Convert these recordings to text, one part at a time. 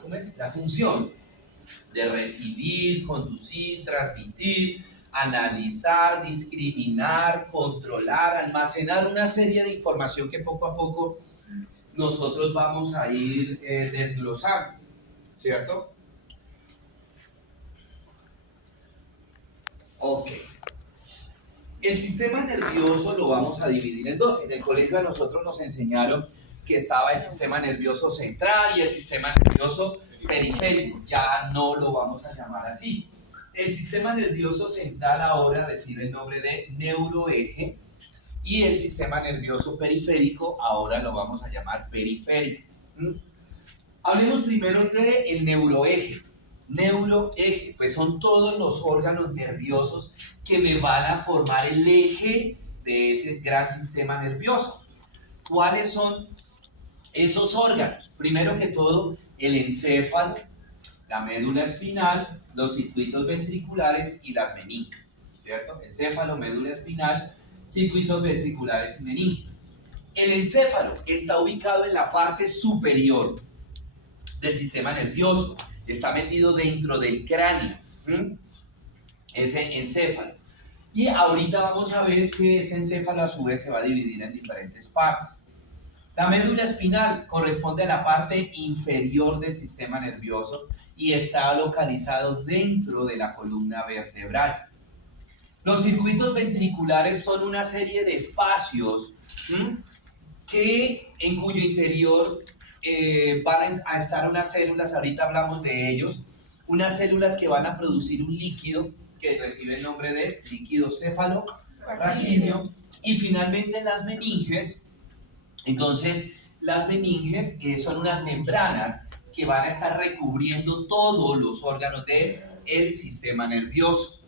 ¿cómo es? La función de recibir, conducir, transmitir, analizar, discriminar, controlar, almacenar una serie de información que poco a poco nosotros vamos a ir desglosando, ¿cierto? Ok. El sistema nervioso lo vamos a dividir en dos. En el colegio a nosotros nos enseñaron que estaba el sistema nervioso central y el sistema nervioso periférico. Ya no lo vamos a llamar así. El sistema nervioso central ahora recibe el nombre de neuroeje y el sistema nervioso periférico ahora lo vamos a llamar periférico. Hablemos primero del neuroeje. Neuroeje, pues son todos los órganos nerviosos que me van a formar el eje de ese gran sistema nervioso. ¿Cuáles son esos órganos? Primero que todo, el encéfalo, la médula espinal, los circuitos ventriculares y las meninges, ¿cierto? Encéfalo, médula espinal, circuitos ventriculares y meninges. El encéfalo está ubicado en la parte superior del sistema nervioso, está metido dentro del cráneo, ese encéfalo. Y ahorita vamos a ver que ese encéfalo a su vez se va a dividir en diferentes partes. La médula espinal corresponde a la parte inferior del sistema nervioso y está localizado dentro de la columna vertebral. Los circuitos ventriculares son una serie de espacios en cuyo interior van a estar unas células, ahorita hablamos de ellos, unas células que van a producir un líquido que recibe el nombre de líquido cefalorraquídeo, y finalmente las meninges. Entonces, las meninges son unas membranas que van a estar recubriendo todos los órganos del sistema nervioso.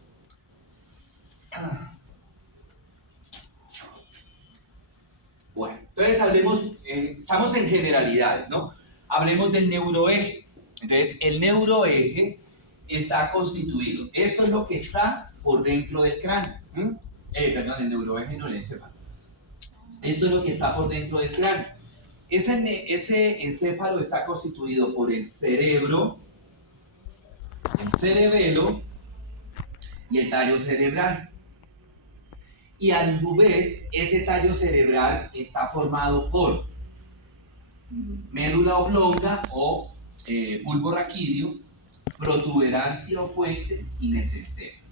Bueno, entonces hablemos, estamos en generalidades, ¿no? Hablemos del neuroeje. Entonces, el neuroeje está constituido. Esto es lo que está por dentro del cráneo. Perdón, el neuroeje no, el encéfalo. Esto es lo que está por dentro del cráneo. Ese encéfalo está constituido por el cerebro, el cerebelo y el tallo cerebral. Y a su vez, ese tallo cerebral está formado por médula oblonga o bulbo raquídeo, protuberancia o puente y mesencéfalo.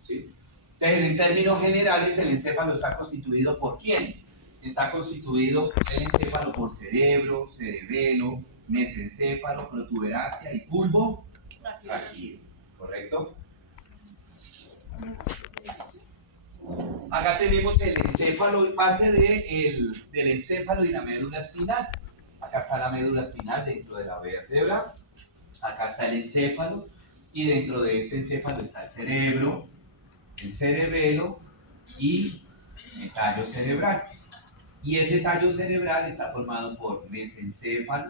¿Sí? Entonces, en términos generales, el encéfalo está constituido por ¿quiénes? Está constituido el encéfalo por cerebro, cerebelo, mesencéfalo, protuberancia y bulbo raquídeo. ¿Correcto? Acá tenemos el encéfalo, parte del encéfalo y la médula espinal. Acá está la médula espinal dentro de la vértebra. Acá está el encéfalo y dentro de este encéfalo está el cerebro, el cerebelo y el tallo cerebral. Y ese tallo cerebral está formado por mesencéfalo,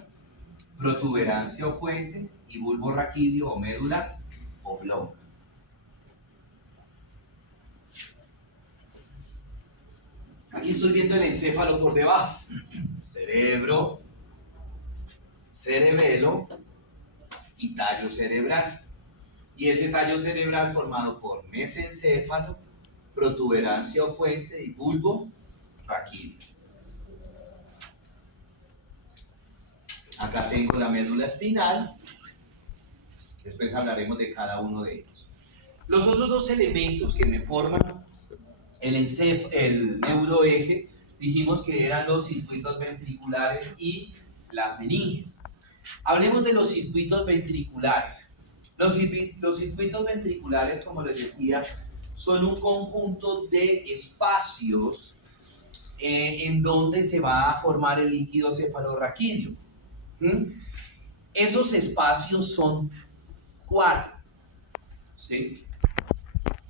protuberancia o puente y bulbo raquídeo o médula oblonga. Aquí estoy viendo el encéfalo por debajo. Cerebro, cerebelo y tallo cerebral. Y ese tallo cerebral formado por mesencéfalo, protuberancia o puente y bulbo raquídeo. Acá tengo la médula espinal. Después hablaremos de cada uno de ellos. Los otros dos elementos que me forman el neuroeje, dijimos que eran los circuitos ventriculares y las meninges. Hablemos de los circuitos ventriculares. Los circuitos ventriculares, como les decía, son un conjunto de espacios en donde se va a formar el líquido cefalorraquídeo. Esos espacios son 4. ¿Sí?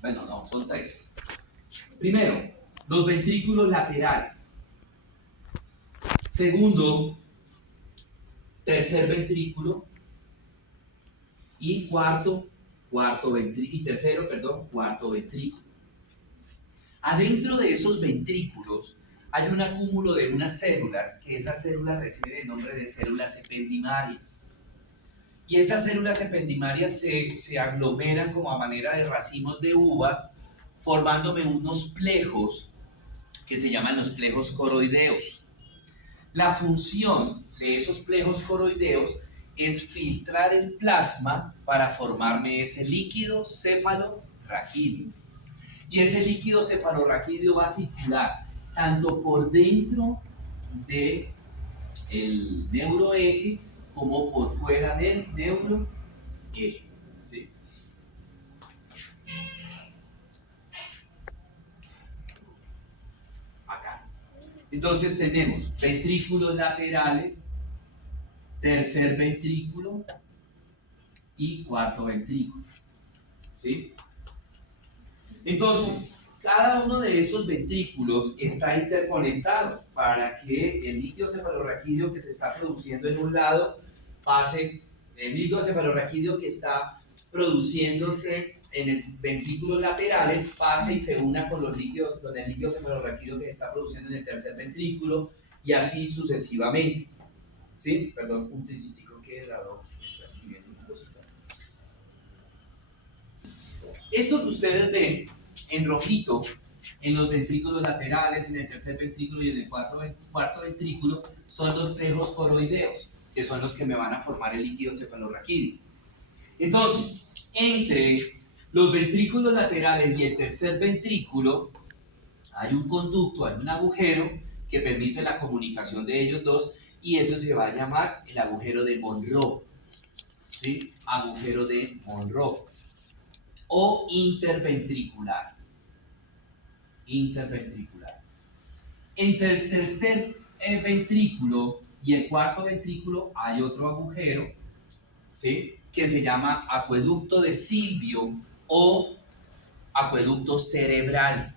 Bueno, no, son 3. Primero, los ventrículos laterales. Segundo, tercer ventrículo. Y tercero, cuarto ventrículo. Adentro de esos ventrículos hay un acúmulo de unas células, que esas células reciben el nombre de células ependimarias. y esas células ependimarias se aglomeran como a manera de racimos de uvas, formándome unos plejos que se llaman los plejos coroideos. La función de esos plejos coroideos es filtrar el plasma para formarme ese líquido cefalorraquídeo. Y ese líquido cefalorraquídeo va a circular tanto por dentro del neuroeje como por fuera del neuroeje. ¿Sí? Acá. Entonces tenemos ventrículos laterales, tercer ventrículo y cuarto ventrículo. ¿Sí? Entonces, cada uno de esos ventrículos está interconectados para que el líquido cefalorraquídeo que se está produciendo en un lado pase, el líquido cefalorraquídeo que está produciéndose en el ventrículos laterales pase y se una con el líquido cefalorraquídeo que se está produciendo en el tercer ventrículo y así sucesivamente. ¿Sí? Perdón, un tricitico que el lado me está escribiendo una cosita. Esto que ustedes ven en rojito, en los ventrículos laterales, en el tercer ventrículo y en el cuarto ventrículo, son los plejos coroideos, que son los que me van a formar el líquido cefalorraquídeo. Entonces, entre los ventrículos laterales y el tercer ventrículo, hay un conducto, hay un agujero que permite la comunicación de ellos dos, y eso se va a llamar el agujero de Monroe. ¿Sí? Agujero de Monroe. O interventricular. Interventricular. Entre el tercer ventrículo y el cuarto ventrículo hay otro agujero, ¿sí? Que se llama acueducto de Silvio o acueducto cerebral.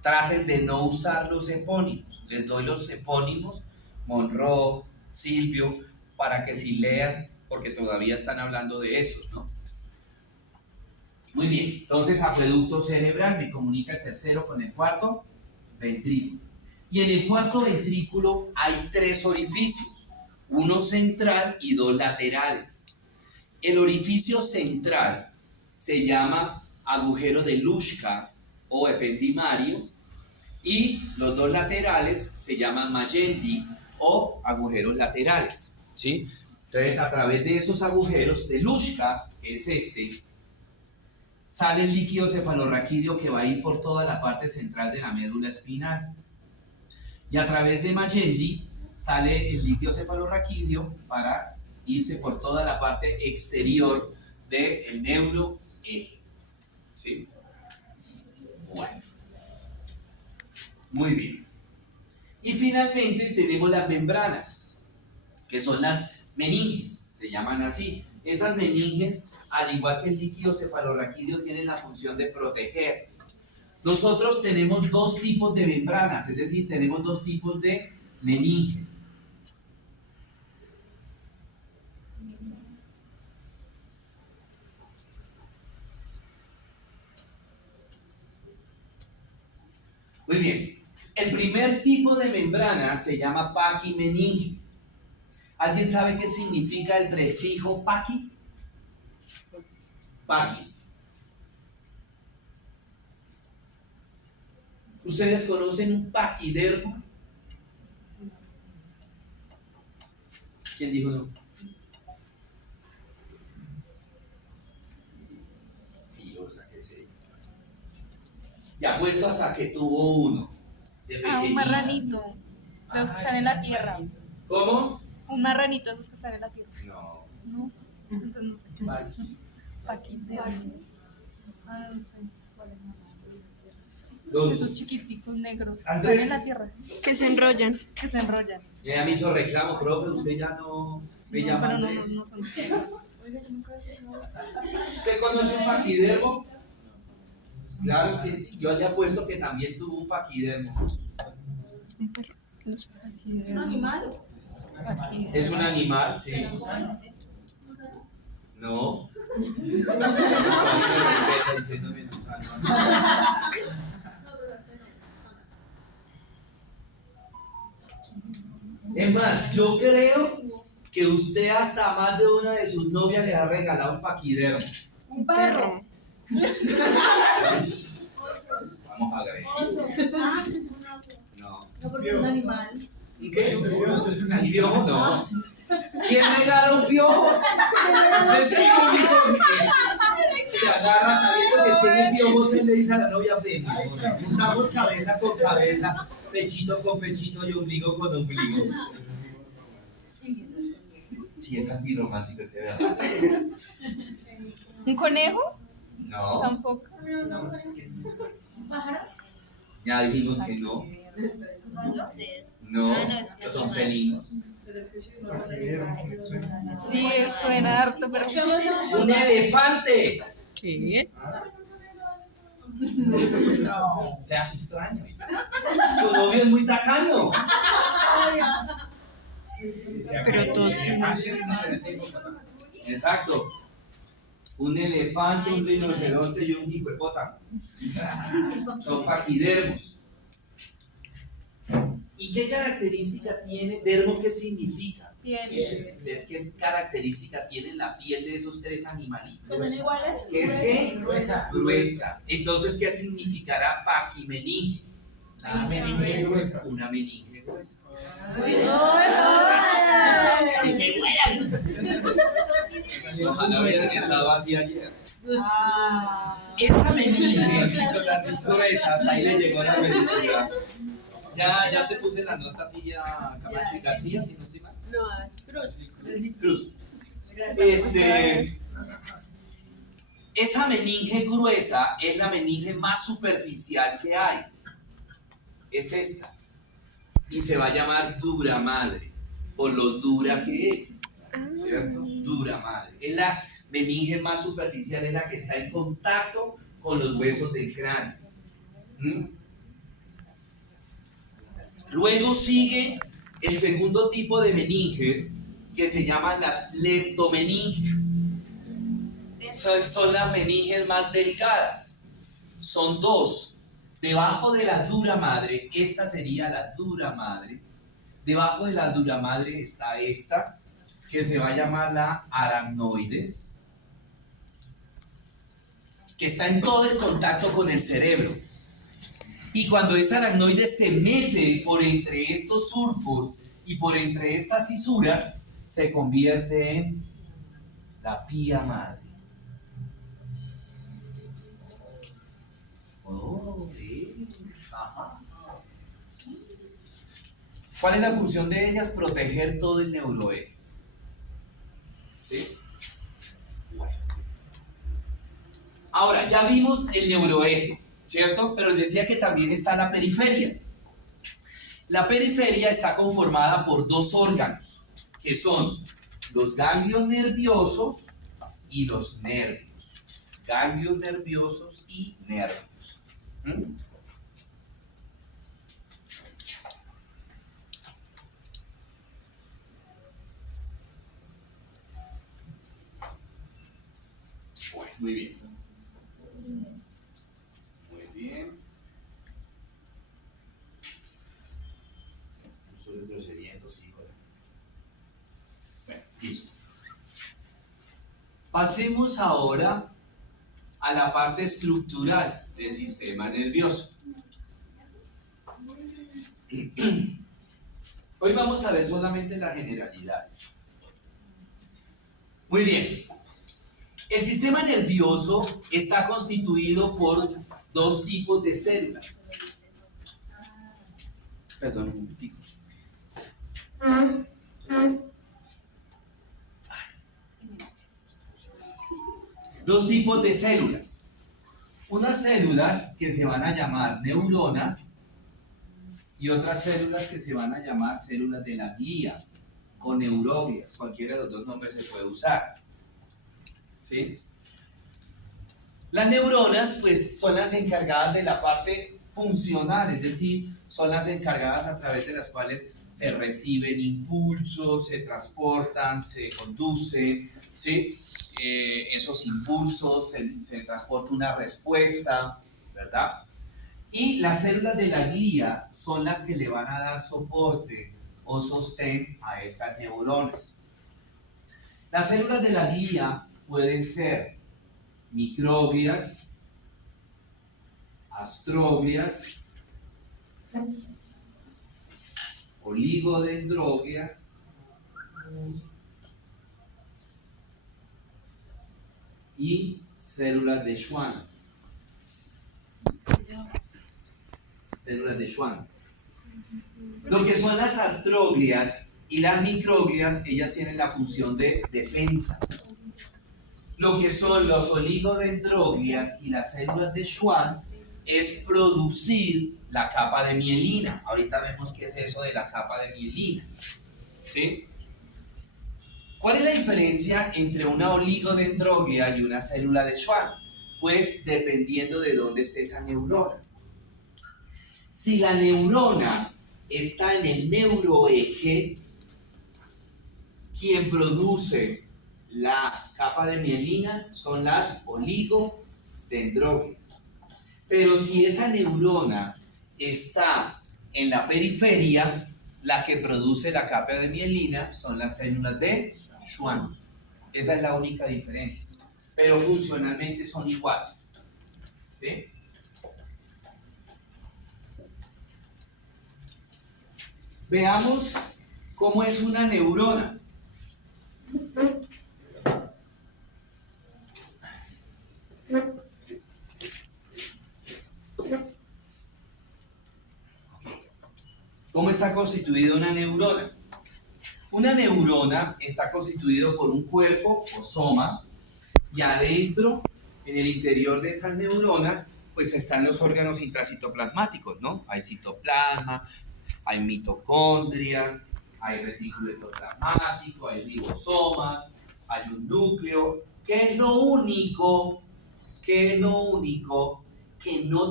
Traten de no usar los epónimos. Les doy los epónimos, Monroe, Silvio, para que si lean, porque todavía están hablando de esos, ¿no? Muy bien, entonces acueducto cerebral me comunica el tercero con el cuarto ventrículo. Y en el cuarto ventrículo hay tres orificios, uno central y dos laterales. El orificio central se llama agujero de Luschka o ependimario y los dos laterales se llaman Magendie o agujeros laterales. ¿Sí? Entonces, a través de esos agujeros de Luschka, que es este, sale el líquido cefalorraquídeo que va a ir por toda la parte central de la médula espinal. Y a través de Magendie sale el líquido cefalorraquídeo para irse por toda la parte exterior del neuroeje. ¿Sí? Bueno. Muy bien. Y finalmente tenemos las membranas, que son las meninges, se llaman así. Esas meninges, al igual que el líquido cefalorraquídeo, tienen la función de proteger. Nosotros tenemos dos tipos de membranas, es decir, tenemos dos tipos de meninges. Muy bien. El primer tipo de membrana se llama paquimeninge. ¿Alguien sabe qué significa el prefijo paqui? Paqui. ¿Ustedes conocen un paquidermo? ¿Quién dijo no? Ya puesto hasta que tuvo uno. Un marranito. De los que están en la tierra. ¿Cómo? Un marranito de esos que están en la tierra. No. No. Entonces no sé. Vale. Paquite. Ah, no sé. ¿Cuál es? Los... Esos chiquiticos negros. Andrés. Están en la tierra. Que se enrollan. Que se enrollan. Ella me hizo reclamo, profe, usted ya no me llama. Pero Andrés. no son. ¿Usted conoce un paquidermo? Claro que sí. Yo le apuesto que también tuvo un paquidermo. ¿Es un animal? ¿Es un animal? Sí. No. Es más, yo creo que usted hasta a más de una de sus novias le ha regalado un paquidermo? Un perro. Vamos a ver. Oso. Ah, un oso. No. No, porque es un animal. ¿Y qué? Eso es un ¿Un piojo? No. ¿Quién regala un piojo? Usted es el único que agarra sabiendo que tiene piojos y le dice a la novia, ven, juntamos cabeza con cabeza, pechito con pechito y ombligo con ombligo. Sí, es antirromántico este verdad. ¿Un conejo? No, Tampoco. ¿Un pájaro? ya dijimos que no. Entonces, No, no, es un estos son animal. felinos. Sí, suena harto, pero... ¡Un elefante! ¿Qué? O sea, extraño. Tu novio es muy tacaño. Pero todos Exacto. Un elefante, un rinoceronte y un hipopótamo. Son paquidermos. ¿Y qué característica tiene? ¿Dermo qué significa? Piel. ¿Es qué característica tiene la piel de esos tres animalitos? ¿Que son iguales? ¿Es que? Gruesa. Entonces, ¿qué significará paquimeninge? La meninge gruesa. Una meninge gruesa. Ojalá hubieran estado así ayer. Esa meninge gruesa, hasta ahí le llegó la felicidad. Ya te puse la nota a ti ya, Camacho y García, si no estoy mal. No, es Cruz. Esa meninge gruesa es la meninge más superficial que hay. Es esta. Y se va a llamar dura madre, por lo dura que es. ¿Cierto? Dura madre. Es la meninge más superficial, es la que está en contacto con los huesos del cráneo. ¿Mm? Luego sigue el segundo tipo de meninges, que se llaman las leptomeninges. Son las meninges más delgadas. Son dos. Debajo de la dura madre, esta sería la dura madre. Debajo de la dura madre está esta, que se va a llamar la aracnoides, que está en todo el contacto con el cerebro. Y cuando esa aracnoide se mete por entre estos surcos y por entre estas fisuras, se convierte en la pía madre. Oh, ajá. ¿Cuál es la función de ellas? Proteger todo el neuroeje. ¿Sí? Bueno. Ahora, ya vimos el neuroeje, ¿cierto? Pero les decía que también está la periferia. La periferia está conformada por dos órganos, que son los ganglios nerviosos y los nervios. Ganglios nerviosos y nervios. ¿Mm? Bueno, muy bien. Muy bien. No soy procediendo, sí, joder. Bueno, listo. Pasemos ahora a la parte estructural del sistema nervioso. Hoy vamos a ver solamente las generalidades. Muy bien. El sistema nervioso está constituido por dos tipos de células. Perdón, un momentico. Dos tipos de células. Unas células que se van a llamar neuronas y otras células que se van a llamar células de la glía o neuroglias. Cualquiera de los dos nombres se puede usar. ¿Sí? Las neuronas pues son las encargadas de la parte funcional, es decir, son las encargadas a través de las cuales se reciben impulsos, se transportan, se conducen, ¿sí? Esos impulsos, se transporta una respuesta, ¿verdad? Y las células de la glía son las que le van a dar soporte o sostén a estas neuronas. Las células de la glía pueden ser microglias, astroglias, oligodendroglias y células de Schwann. Células de Schwann. Lo que son las astroglias y las microglias, ellas tienen la función de defensa. Lo que son los oligodendroglias y las células de Schwann es producir la capa de mielina. Ahorita vemos qué es eso de la capa de mielina. ¿Sí? ¿Cuál es la diferencia entre una oligodendroglia y una célula de Schwann? Pues dependiendo de dónde esté esa neurona. Si la neurona está en el neuroeje, quien produce la capa de mielina son las oligodendroglias. Pero si esa neurona está en la periferia, la que produce la capa de mielina son las células de Schwann. Esa es la única diferencia. Pero funcionalmente son iguales. ¿Sí? Veamos cómo es una neurona. ¿Cómo está constituida una neurona? Una neurona está constituida por un cuerpo o soma y adentro, en el interior de esa neurona, pues están los órganos intracitoplasmáticos, ¿no? Hay citoplasma, hay mitocondrias, hay retículo endoplasmático, hay ribosomas, hay un núcleo. ¿Qué es lo único que no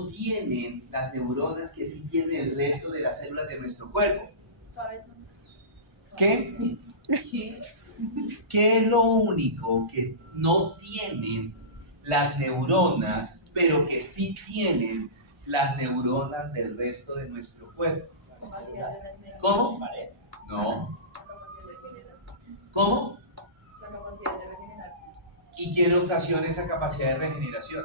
tienen las neuronas que sí tienen el resto de las células de nuestro cuerpo? ¿Qué? ¿Qué es lo único que no tienen las neuronas, pero que sí tienen las neuronas del resto de nuestro cuerpo? ¿Cómo? No. ¿Cómo? La capacidad de regeneración. ¿Y quién ocasiona esa capacidad de regeneración?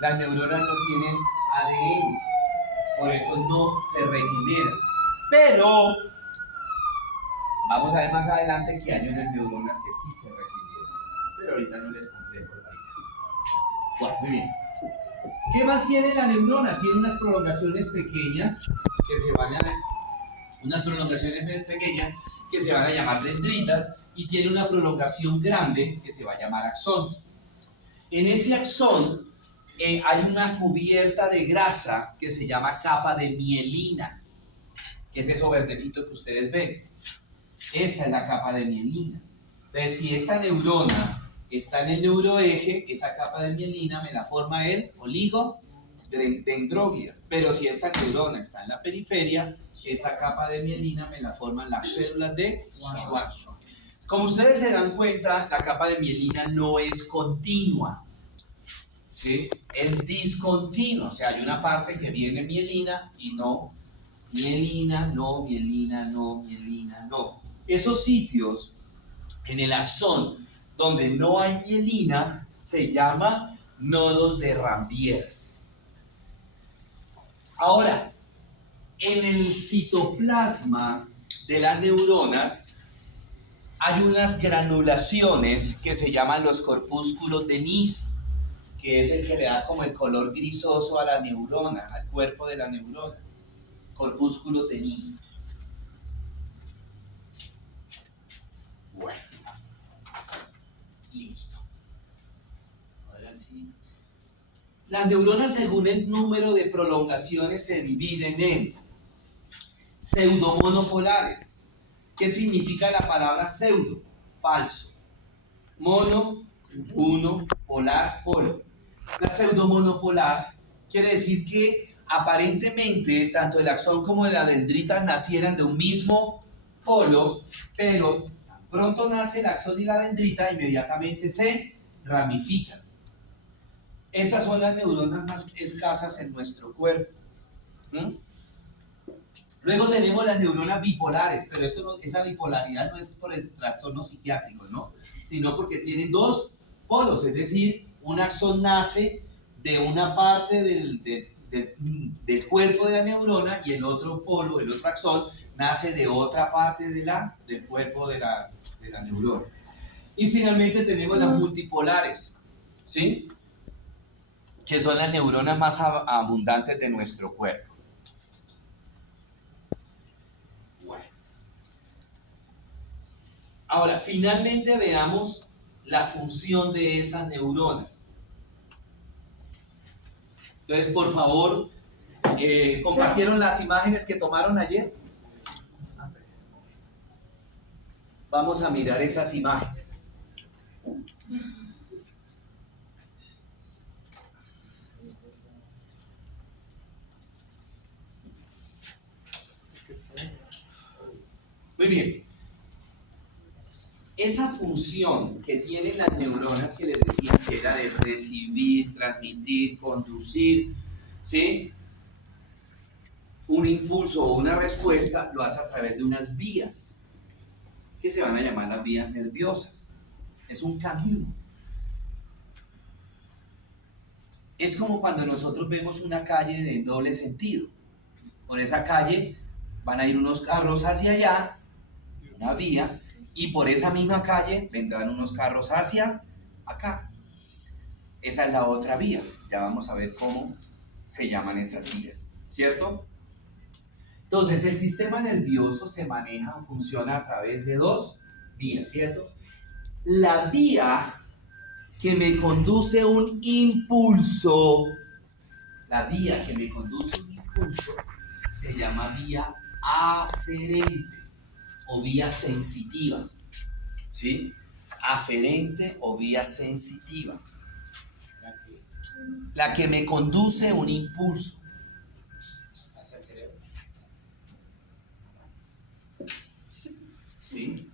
Las neuronas no tienen ADN, por eso no se regeneran. Pero vamos a ver más adelante que hay unas neuronas que sí se regeneran. Pero ahorita no les conté por ahí. Bueno, muy bien. ¿Qué más tiene la neurona? Tiene unas prolongaciones pequeñas que se van a llamar dendritas, y tiene una prolongación grande que se va a llamar axón. En ese axón hay una cubierta de grasa que se llama capa de mielina, que es eso verdecito que ustedes ven. Esa es la capa de mielina. Entonces, si esta neurona está en el neuroeje, esa capa de mielina me la forma el oligodendroglias. Pero si esta neurona está en la periferia, esta capa de mielina me la forman las células de Schwann. Como ustedes se dan cuenta, la capa de mielina no es continua, ¿sí? Es discontinua. O sea, hay una parte que viene mielina y no mielina, no mielina, no mielina, no. Esos sitios en el axón donde no hay mielina se llama nodos de Rambier. Ahora, en el citoplasma de las neuronas hay unas granulaciones que se llaman los corpúsculos de Nis, que es el que le da como el color grisoso a la neurona, al cuerpo de la neurona. Corpúsculos de Nis. Bueno, listo. Ahora sí. Las neuronas, según el número de prolongaciones, se dividen en pseudomonopolares. ¿Qué significa la palabra pseudo? Falso. Mono, uno, polar, polo. La pseudomonopolar Quiere decir que aparentemente tanto el axón como la dendrita nacieran de un mismo polo, pero tan pronto nace el axón y la dendrita, inmediatamente se ramifican. Estas son las neuronas más escasas en nuestro cuerpo. ¿Mm? Luego tenemos las neuronas bipolares, pero esa bipolaridad no es por el trastorno psiquiátrico, ¿no? Sino porque tienen dos polos, es decir, un axón nace de una parte del cuerpo de la neurona y el otro polo, el otro axón, nace de otra parte del cuerpo de la neurona. Y finalmente tenemos las multipolares, ¿sí? Que son las neuronas más abundantes de nuestro cuerpo. Bueno. Ahora, finalmente veamos la función de esas neuronas. Entonces, por favor, ¿compartieron las imágenes que tomaron ayer? Vamos a mirar esas imágenes. Muy bien. Esa función que tienen las neuronas que les decía que era de recibir, transmitir, conducir, ¿sí? Un impulso o una respuesta lo hace a través de unas vías que se van a llamar las vías nerviosas. Es un camino. Es como cuando nosotros vemos una calle de doble sentido. Por esa calle van a ir unos carros hacia allá, una vía, y por esa misma calle vendrán unos carros hacia acá. Esa es la otra vía. Ya vamos a ver cómo se llaman esas vías, ¿cierto? Entonces, el sistema nervioso se maneja, funciona a través de dos vías, ¿cierto? La vía que me conduce un impulso, se llama vía aferente o vía sensitiva, ¿sí? Aferente o vía sensitiva. La que me conduce un impulso. Hacia el cerebro. ¿Sí?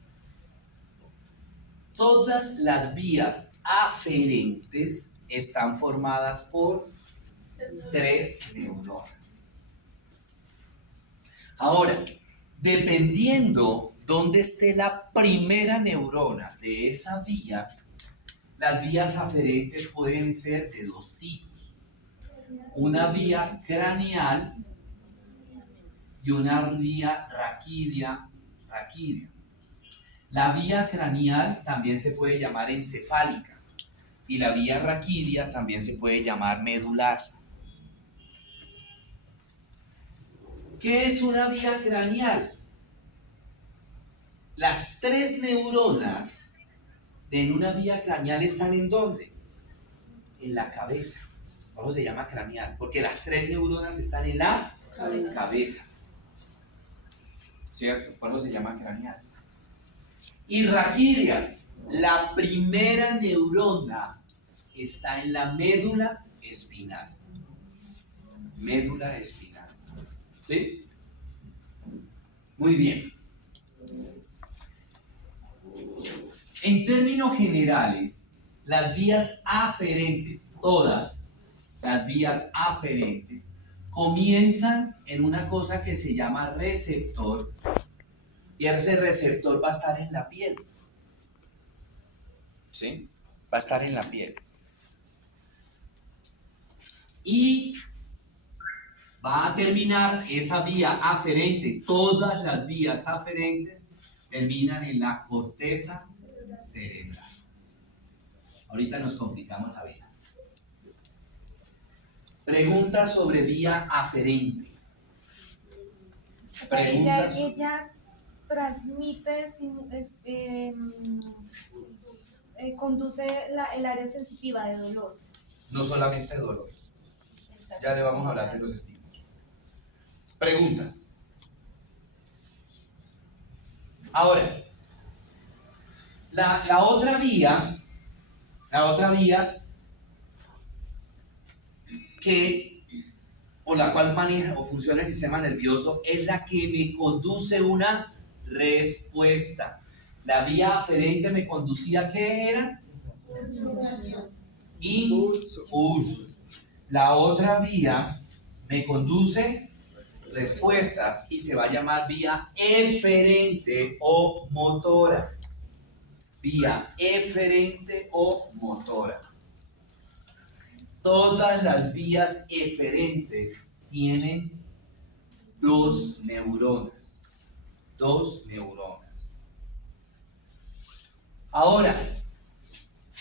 Todas las vías aferentes están formadas por tres neuronas. Ahora, dependiendo dónde esté la primera neurona de esa vía, las vías aferentes pueden ser de dos tipos. Una vía craneal y una vía raquídea. La vía craneal también se puede llamar encefálica y la vía raquídea también se puede llamar medular. ¿Qué es una vía craneal? Las tres neuronas en una vía craneal están ¿en dónde? En la cabeza. Por eso se llama craneal, porque las tres neuronas están en la cabeza. ¿Cierto? Por eso se llama craneal. Y raquídea, la primera neurona está en la médula espinal. Médula espinal. ¿Sí? Muy bien. En términos generales, las vías aferentes, todas las vías aferentes, comienzan en una cosa que se llama receptor, y ese receptor va a estar en la piel. ¿Sí? Va a estar en la piel. Y va a terminar esa vía aferente, todas las vías aferentes terminan en la corteza cerebral. Ahorita nos complicamos la vida. Preguntas sobre vía aferente. O sea, Preguntas. ella transmite, conduce el área sensitiva de dolor. No solamente dolor. Ya le vamos a hablar de los estímulos. Pregunta. Ahora, la otra vía que por la cual maneja o funciona el sistema nervioso es la que me conduce una respuesta. La vía aferente me conducía ¿a qué era? Impulso. La otra vía me conduce respuestas y se va a llamar vía eferente o motora. Vía eferente o motora. Todas las vías eferentes tienen dos neuronas. Dos neuronas. Ahora,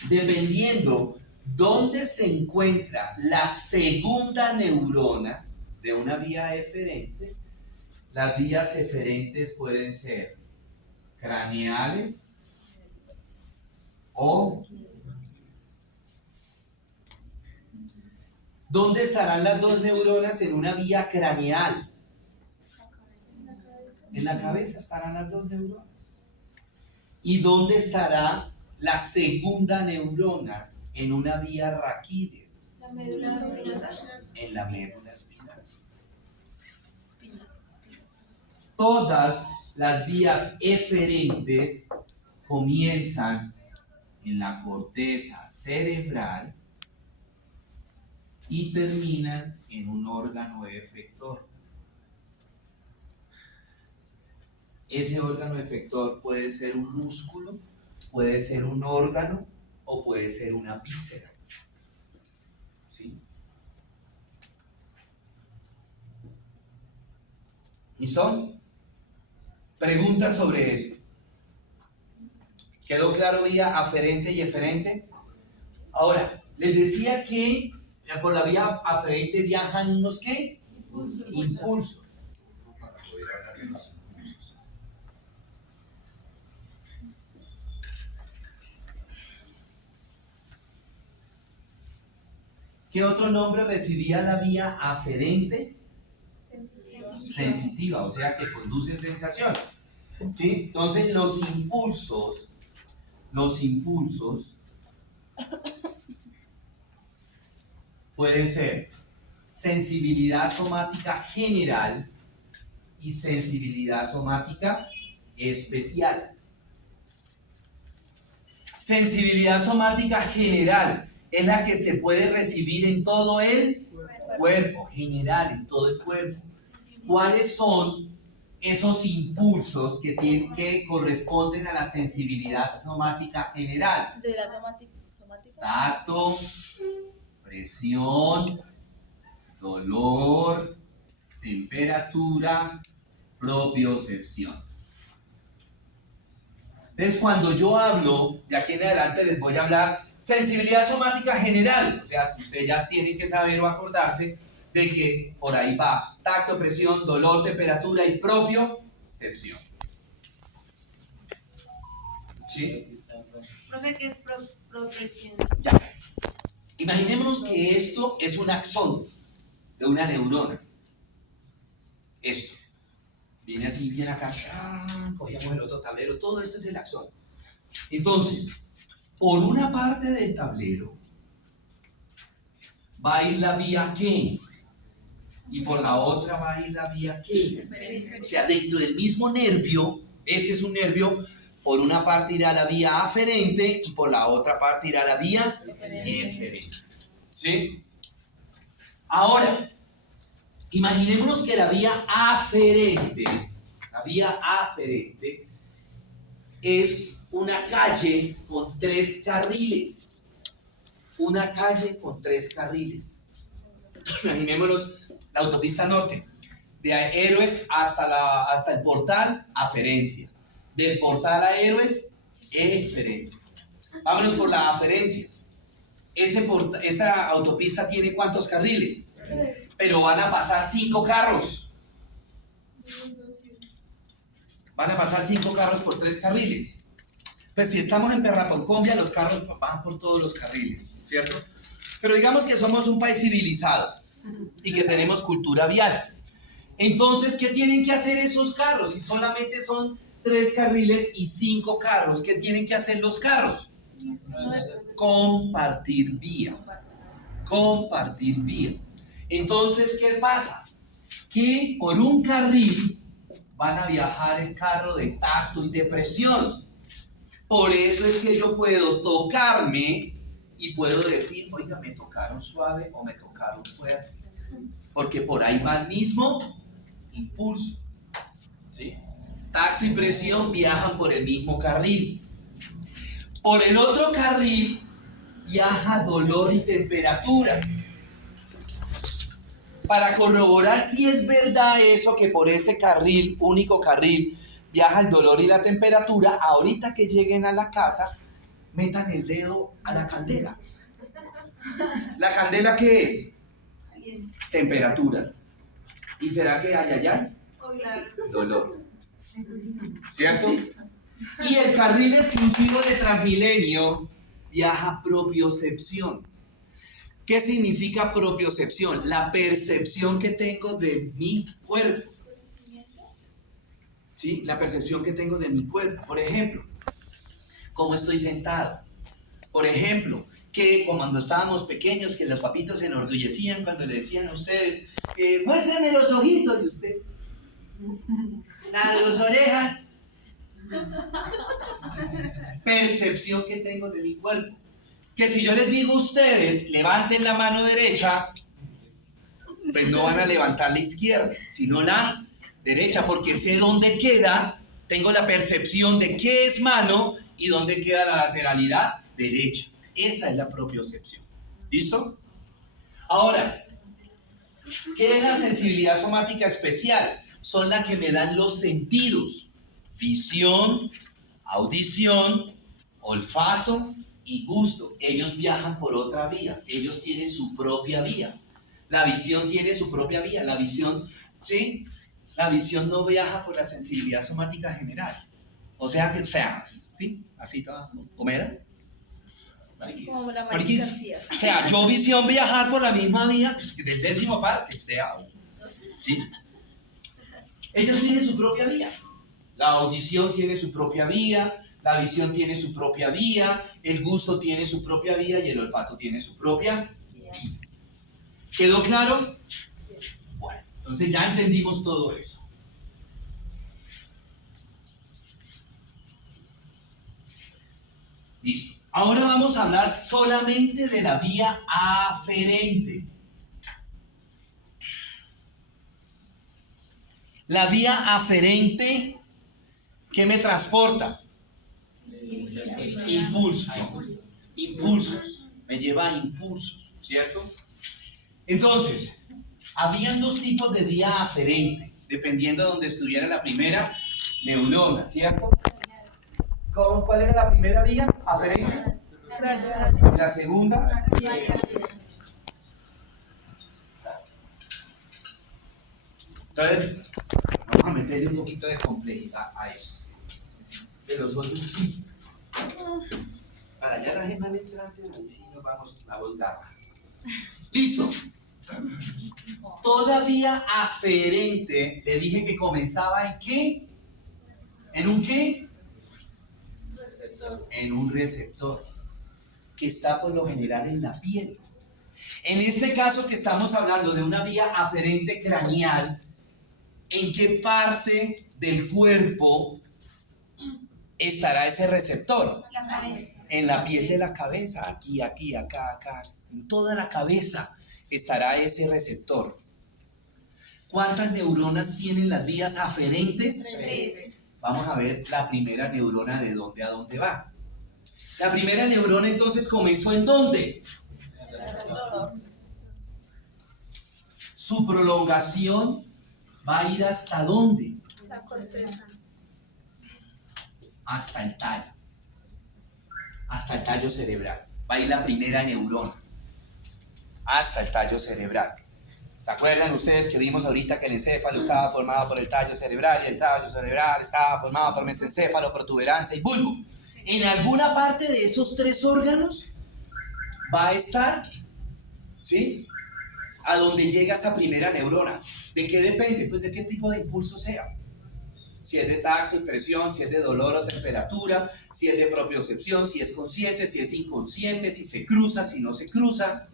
dependiendo dónde se encuentra la segunda neurona de una vía eferente, las vías eferentes pueden ser craneales o... ¿Dónde estarán las dos neuronas en una vía craneal? En la cabeza estarán las dos neuronas. ¿Y dónde estará la segunda neurona en una vía raquídea? La médula espinosa. En la médula espinal. Todas las vías eferentes comienzan en la corteza cerebral y terminan en un órgano efector. Ese órgano efector puede ser un músculo, puede ser un órgano o puede ser una víscera. ¿Sí? ¿Y son? Preguntas sobre esto. ¿Quedó claro vía aferente y eferente? Ahora, les decía que por la vía aferente viajan unos ¿qué? Impulsos. Para poder hablar de los impulsos. ¿Qué otro nombre recibía la vía aferente? Sensitiva, o sea que conducen sensaciones. ¿Sí? Entonces los impulsos pueden ser sensibilidad somática general y sensibilidad somática especial. Sensibilidad somática general es la que se puede recibir en todo el cuerpo, general, en todo el cuerpo. ¿Cuáles son esos impulsos que corresponden a la sensibilidad somática general? De la somática. Tacto, presión, dolor, temperatura, propiocepción. Entonces, cuando yo hablo, de aquí en adelante les voy a hablar sensibilidad somática general. O sea, usted ya tiene que saber o acordarse de que por ahí va tacto, presión, dolor, temperatura y propiocepción. ¿Sí? Profe, ¿qué es propresión? Ya. Imaginémonos que esto es un axón de una neurona. Esto. Viene así, viene acá, cogemos el otro tablero, todo esto es el axón. Entonces, por una parte del tablero va a ir la vía ¿qué? Y por la otra va a ir la vía ¿qué? O sea, dentro del mismo nervio, este es un nervio, por una parte irá la vía aferente y por la otra parte irá la vía eferente. ¿Sí? Ahora, imaginémonos que la vía aferente es una calle con 3 carriles. Una calle con 3 carriles. Imaginémonos la autopista norte, de Héroes hasta el portal, aferencia. Del portal a Héroes, eferencia. Vámonos por la aferencia. Esta autopista tiene ¿cuántos carriles? Pero van a pasar 5 carros. Van a pasar 5 carros por 3 carriles. Pues si estamos en Perratoncolombia, los carros van por todos los carriles, ¿cierto? Pero digamos que somos un país civilizado y que tenemos cultura vial. Entonces, ¿qué tienen que hacer esos carros? Si solamente son 3 carriles y 5 carros, ¿qué tienen que hacer los carros? Compartir vía. Compartir vía. Entonces, ¿qué pasa? Que por un carril van a viajar el carro de tacto y de presión. Por eso es que yo puedo tocarme y puedo decir, oiga, me tocaron suave o me tocaron fuerte. Porque por ahí va el mismo impulso. ¿Sí? Tacto y presión viajan por el mismo carril. Por el otro carril viaja dolor y temperatura. Para corroborar si es verdad eso, que por ese carril, único carril, viaja el dolor y la temperatura, ahorita que lleguen a la casa, metan el dedo a la candela. ¿La candela qué es? Temperatura. ¿Y será que hay? Dolor. ¿Cierto? Y el carril exclusivo de Transmilenio viaja propiocepción. ¿Qué significa propiocepción? La percepción que tengo de mi cuerpo. ¿Sí? La percepción que tengo de mi cuerpo. Por ejemplo, cómo estoy sentado. Por ejemplo, que cuando estábamos pequeños, que los papitos se enorgullecían cuando le decían a ustedes, muéstrenme los ojitos de usted. Las orejas. Percepción que tengo de mi cuerpo. Que si yo les digo a ustedes, levanten la mano derecha, pues no van a levantar la izquierda, sino la derecha, porque sé dónde queda, tengo la percepción de qué es mano y dónde queda la lateralidad derecha. Esa es la propiocepción. ¿Listo? Ahora, ¿qué es la sensibilidad somática especial? Son las que me dan los sentidos: visión, audición, olfato y gusto. Ellos viajan por otra vía, ellos tienen su propia vía. La visión tiene su propia vía, la visión, ¿sí? La visión no viaja por la sensibilidad somática general. O sea, ¿sí? Así todo, ¿cómo era? Como la Mariquis. O sea, yo visión viajar por la misma vía, pues que del 10º parte sea, ¿sí? Ellos tienen su propia vía. La audición tiene su propia vía, la visión tiene su propia vía, el gusto tiene su propia vía y el olfato tiene su propia vía. ¿Quedó claro? Bueno, entonces ya entendimos todo eso. Listo. Ahora vamos a hablar solamente de la vía aferente. La vía aferente, ¿qué me transporta? Impulsos. Impulsos. Me lleva a impulsos, ¿cierto? Entonces, habían dos tipos de vía aferente, dependiendo de donde estuviera la primera neurona, ¿cierto? ¿Cuál era la primera vía aferente? La segunda. Entonces, vamos a meterle un poquito de complejidad a esto. Pero son un quiz. Para allá la gema entrante, sí nos vamos a volgar. Listo. Toda vía aferente, le dije que comenzaba en ¿qué? ¿En un qué? En un receptor, que está por lo general en la piel. En este caso que estamos hablando de una vía aferente craneal, ¿en qué parte del cuerpo estará ese receptor? En la piel de la cabeza, aquí, acá, en toda la cabeza estará ese receptor. ¿Cuántas neuronas tienen las vías aferentes? 3. Vamos a ver la primera neurona de dónde a dónde va. La primera neurona entonces comenzó ¿en dónde? Su prolongación va a ir ¿hasta dónde? La corteza. Hasta el tallo. Hasta el tallo cerebral. Va a ir la primera neurona. Hasta el tallo cerebral. ¿Se acuerdan ustedes que vimos ahorita que el encéfalo estaba formado por el tallo cerebral y el tallo cerebral estaba formado por mesencéfalo, protuberancia y bulbo? En alguna parte de esos tres órganos va a estar, ¿sí? A donde llega esa primera neurona. ¿De qué depende? Pues de qué tipo de impulso sea. Si es de tacto y presión, si es de dolor o temperatura, si es de propiocepción, si es consciente, si es inconsciente, si se cruza, si no se cruza.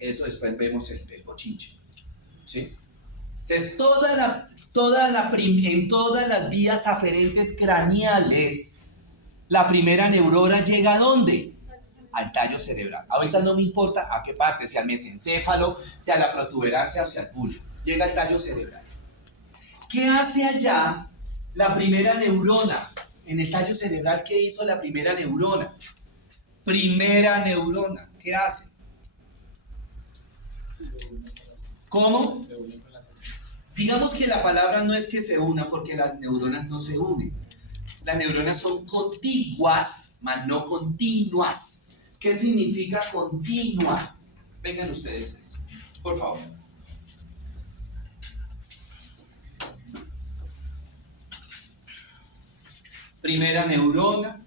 Eso después vemos el bochinche. ¿Sí? Entonces, en todas las vías aferentes craneales, la primera neurona llega ¿a dónde? Al tallo cerebral. Ahorita no me importa a qué parte, sea el mesencéfalo, sea la protuberancia o sea el bulbo. Llega al tallo cerebral. ¿Qué hace allá la primera neurona? En el tallo cerebral, ¿qué hizo la primera neurona? Primera neurona, ¿qué hace? ¿Cómo? Digamos que la palabra no es que se una, porque las neuronas no se unen. Las neuronas son contiguas, mas no continuas. ¿Qué significa continua? Vengan ustedes, por favor. Primera neurona,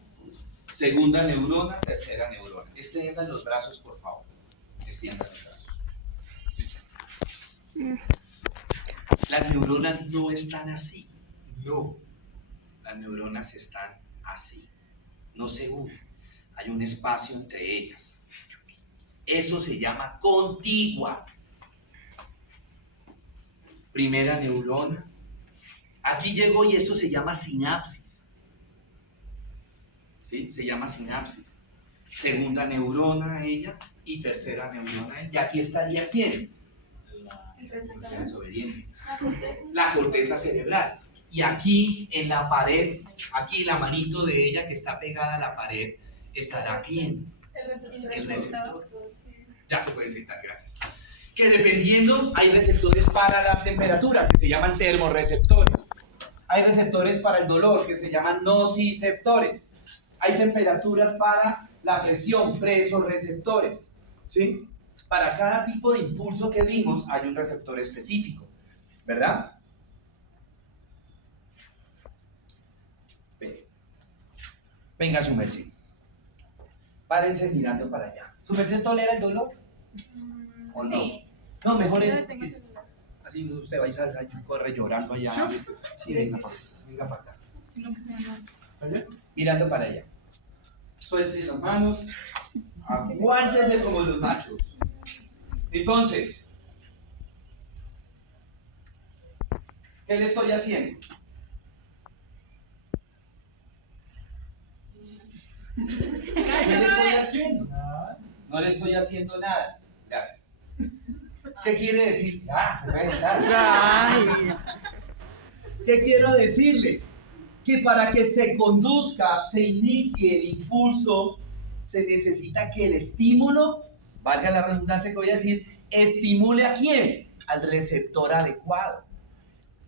segunda neurona, tercera neurona. Extiendan los brazos, por favor. Extiendan los brazos. Sí. Las neuronas no están así. No. Las neuronas están así. No se unen. Hay un espacio entre ellas. Eso se llama contigua. Primera neurona. Aquí llegó y eso se llama sinapsis. ¿Sí? Se llama sinapsis. Segunda neurona ella y tercera neurona. ¿Y aquí estaría quién? La desobediente. La corteza cerebral. Y aquí en la pared, aquí la manito de ella que está pegada a la pared, estará quién? El receptor. Ya se puede citar, gracias. Que dependiendo, hay receptores para la temperatura, que se llaman termorreceptores. Hay receptores para el dolor, que se llaman nociceptores. Hay temperaturas para la presión, presorreceptores. ¿Sí? Para cada tipo de impulso que vimos, hay un receptor específico, ¿verdad? Venga, su merced. Párese mirando para allá. ¿Su merced tolera el dolor? ¿O no? Sí. No, mejor así usted va y corre llorando allá. Sí, venga para acá. ¿Allá? Mirando para allá. Suelte las manos. Aguántese como los machos. Entonces, ¿qué le estoy haciendo? ¿Qué le estoy haciendo? No le estoy haciendo nada. Gracias. ¿Qué quiere decir? ¿Qué quiero decirle? Que para que se conduzca, se inicie el impulso, se necesita que el estímulo, valga la redundancia que voy a decir, estimule ¿a quién? Al receptor adecuado.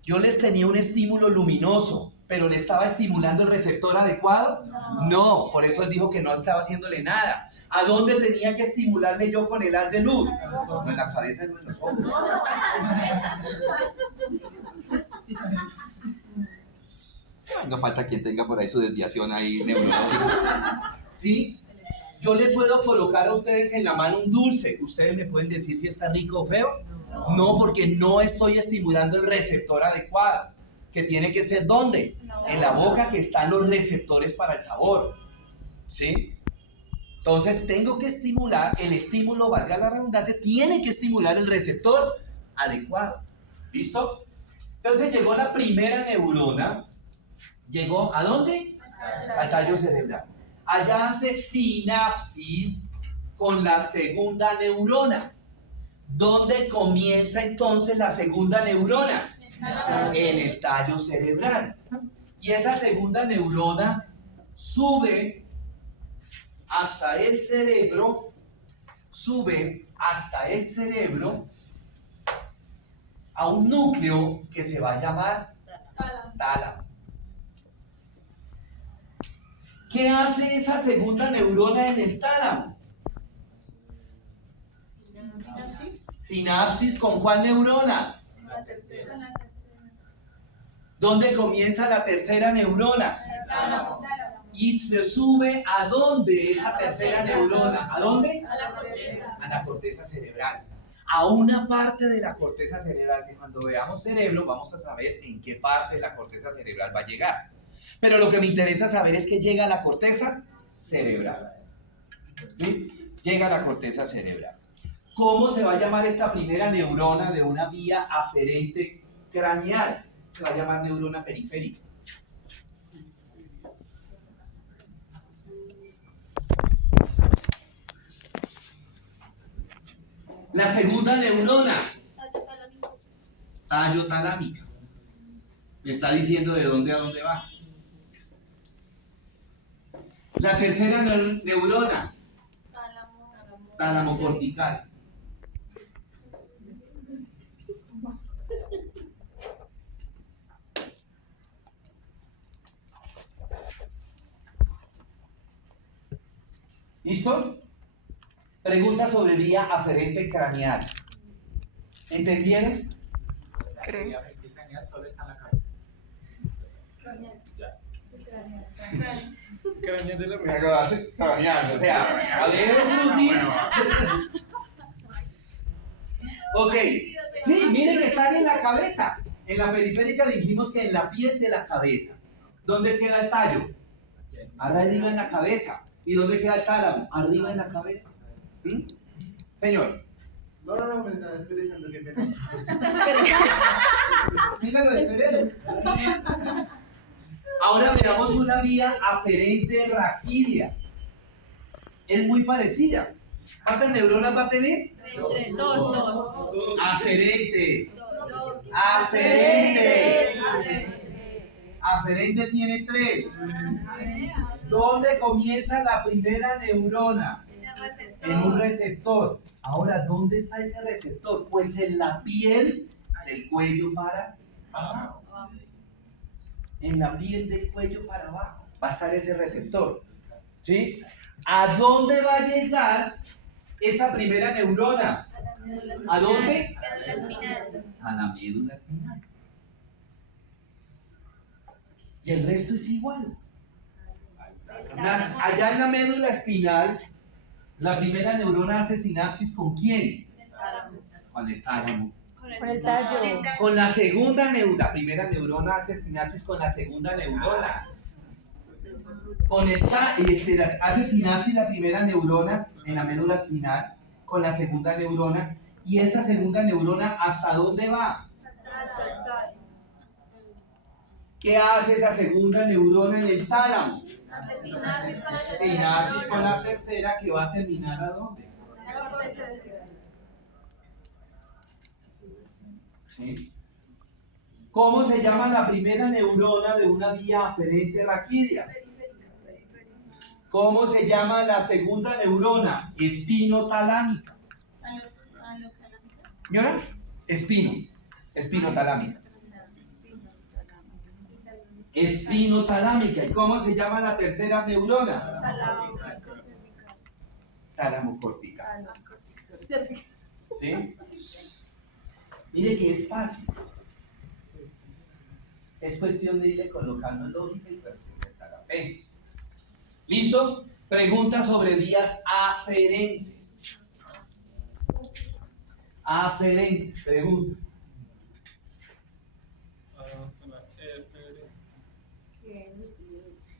Yo les tenía un estímulo luminoso, pero ¿le estaba estimulando el receptor adecuado? No, por eso él dijo que no estaba haciéndole nada. ¿A dónde tenía que estimularle yo con el haz de luz? No en la cabeza, no en los ojos. No falta quien tenga por ahí su desviación ahí neurológica. ¿Sí? Yo le puedo colocar a ustedes en la mano un dulce. ¿Ustedes me pueden decir si está rico o feo? No, porque no estoy estimulando el receptor adecuado. Que tiene que ser ¿dónde? En la boca, que están los receptores para el sabor. ¿Sí? Entonces tengo que estimular, el estímulo, valga la redundancia, tiene que estimular el receptor adecuado. ¿Listo? Entonces llegó la primera neurona. ¿Llegó a dónde? Al tallo cerebral. Allá hace sinapsis con la segunda neurona. ¿Dónde comienza entonces la segunda neurona? En el tallo cerebral. Y esa segunda neurona sube hasta el cerebro, a un núcleo que se va a llamar tálamo. ¿Qué hace esa segunda neurona en el tálamo? Sinapsis ¿con cuál neurona? La tercera. ¿Dónde comienza la tercera neurona? Y se sube ¿a dónde esa tercera neurona? ¿A dónde? A la corteza. A la corteza cerebral. A una parte de la corteza cerebral, que cuando veamos cerebro vamos a saber en qué parte de la corteza cerebral va a llegar. Pero lo que me interesa saber es que llega a la corteza cerebral. ¿Sí? Llega a la corteza cerebral. ¿Cómo se va a llamar esta primera neurona de una vía aferente craneal? Se va a llamar neurona periférica. La segunda neurona, tallo talámica. Me está diciendo de dónde a dónde va. La tercera neurona, tálamo cortical. ¿Listo? Pregunta sobre vía aferente craneal. ¿Entendieron? Creo. La vía craneal solo está en la cabeza. Craneal de la Craneal, o sea, a ver, ok, sí, miren que están en la cabeza. En la periférica dijimos que en la piel de la cabeza. ¿Dónde queda el tallo? Arriba en la cabeza. ¿Y dónde queda el tálamo? Arriba en la cabeza. ¿Mm? Señor. No, me estaba esperando que me... Dígalo, espérelo. Ahora veamos una vía aferente raquídea. Es muy parecida. ¿Cuántas neuronas va a tener? Dos. Aferente. Aferente. Aferente tiene 3. ¿Dónde comienza la primera neurona? En un receptor. Ahora, ¿dónde está ese receptor? Pues en la piel del cuello para abajo. En la piel del cuello para abajo va a estar ese receptor. ¿Sí? ¿A dónde va a llegar esa primera neurona? ¿A dónde? A la médula espinal. Y el resto es igual. Allá en la médula espinal, la primera neurona hace sinapsis ¿con quién? Con el tálamo. Con el tallo. Con la segunda neurona, la primera neurona hace sinapsis con la segunda neurona. Con el hace sinapsis la primera neurona en la médula espinal con la segunda neurona. Y esa segunda neurona, ¿hasta dónde va? ¿Qué hace esa segunda neurona en el tálamo? Sinapsis con la tercera, que va a terminar ¿a dónde? ¿Sí? ¿Cómo se llama la primera neurona de una vía aferente raquídea? ¿Cómo se llama la segunda neurona? Espinotalámica. ¿Señora? Espinotalámica. Espinotalámica. ¿Y cómo se llama la tercera neurona? Tálamo cortical. ¿Sí? Mire que es fácil. Es cuestión de irle colocando lógica y cuestión de estar atento. ¿Listo? Pregunta sobre vías aferentes. Aferentes, pregunta. Vamos con la F.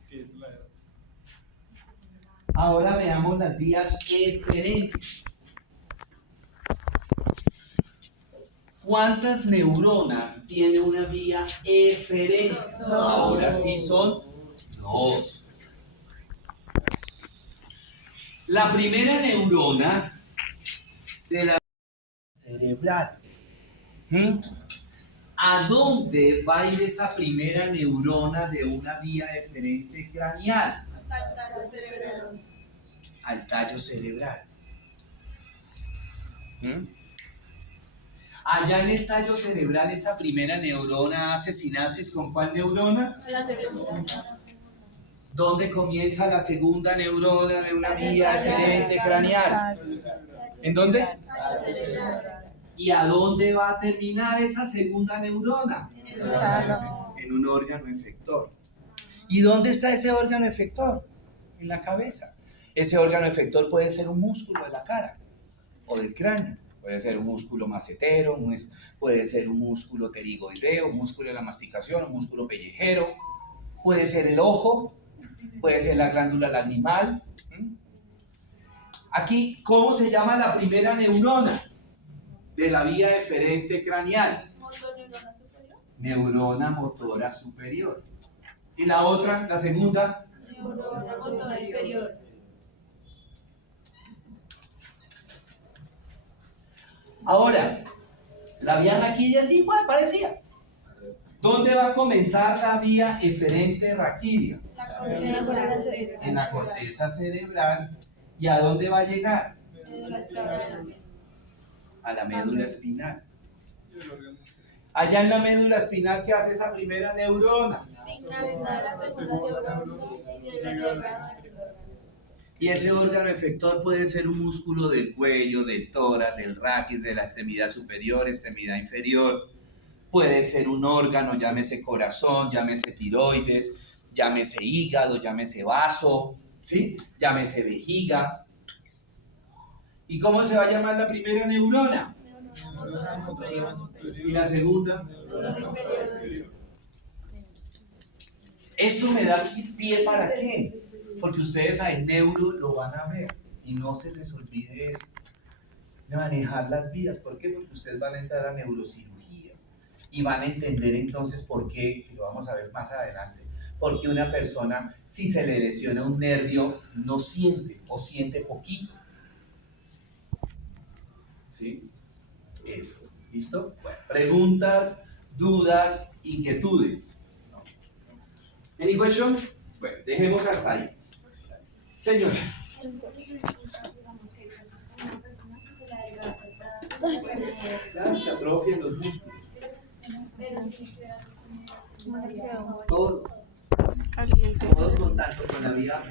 ¿Qué es la dos? Ahora veamos las vías eferentes. ¿Cuántas neuronas tiene una vía eferente? Ahora sí son 2. La primera neurona de la cerebral. ¿A dónde va a ir esa primera neurona de una vía eferente craneal? Al tallo cerebral. Allá en el tallo cerebral, esa primera neurona hace sinapsis ¿con cuál neurona? ¿Dónde comienza la segunda neurona de una vía eferente craneal? ¿En dónde? ¿Y a dónde va a terminar esa segunda neurona? En un órgano efector. ¿Y dónde está ese órgano efector? En la cabeza. Ese órgano efector puede ser un músculo de la cara o del cráneo. Puede ser un músculo macetero, puede ser un músculo pterigoideo, un músculo de la masticación, un músculo pellejero. Puede ser el ojo, puede ser la glándula lagrimal. Aquí, ¿cómo se llama la primera neurona de la vía eferente craneal? Motoneurona superior. Neurona motora superior. Y la otra, la segunda, Neurona motora inferior. ahora, la vía raquídea sí, igual, parecía. ¿Dónde va a comenzar la vía eferente raquídea? La corteza cerebral. En la corteza cerebral. ¿Y a dónde va a llegar? Médula espinal. A la médula espinal. Y el órgano. Allá en la médula espinal, ¿qué hace esa primera neurona? Signa la segunda neurona y de la Y ese órgano efector puede ser un músculo del cuello, del tórax, del raquis, de la extremidad superior, extremidad inferior. Puede ser un órgano, llámese corazón, llámese tiroides, llámese hígado, llámese vaso, ¿sí? Llámese vejiga. ¿Y cómo se va a llamar la primera neurona? motora superior. ¿Y la segunda? Motora inferior. Eso me da pie para qué, porque ustedes en neuro lo van a ver y no se les olvide eso, de manejar las vías. ¿Por qué? Porque ustedes van a entrar a neurocirugías y van a entender entonces por qué, y lo vamos a ver más adelante, porque una persona, si se le lesiona un nervio, no siente o siente poquito. ¿Sí? Eso, ¿listo? Bueno, preguntas, dudas, inquietudes. ¿Any question? Bueno, dejemos hasta ahí. Señora. Claro, se atrofian los músculos. Todo. Caliente. Todo contacto con la vía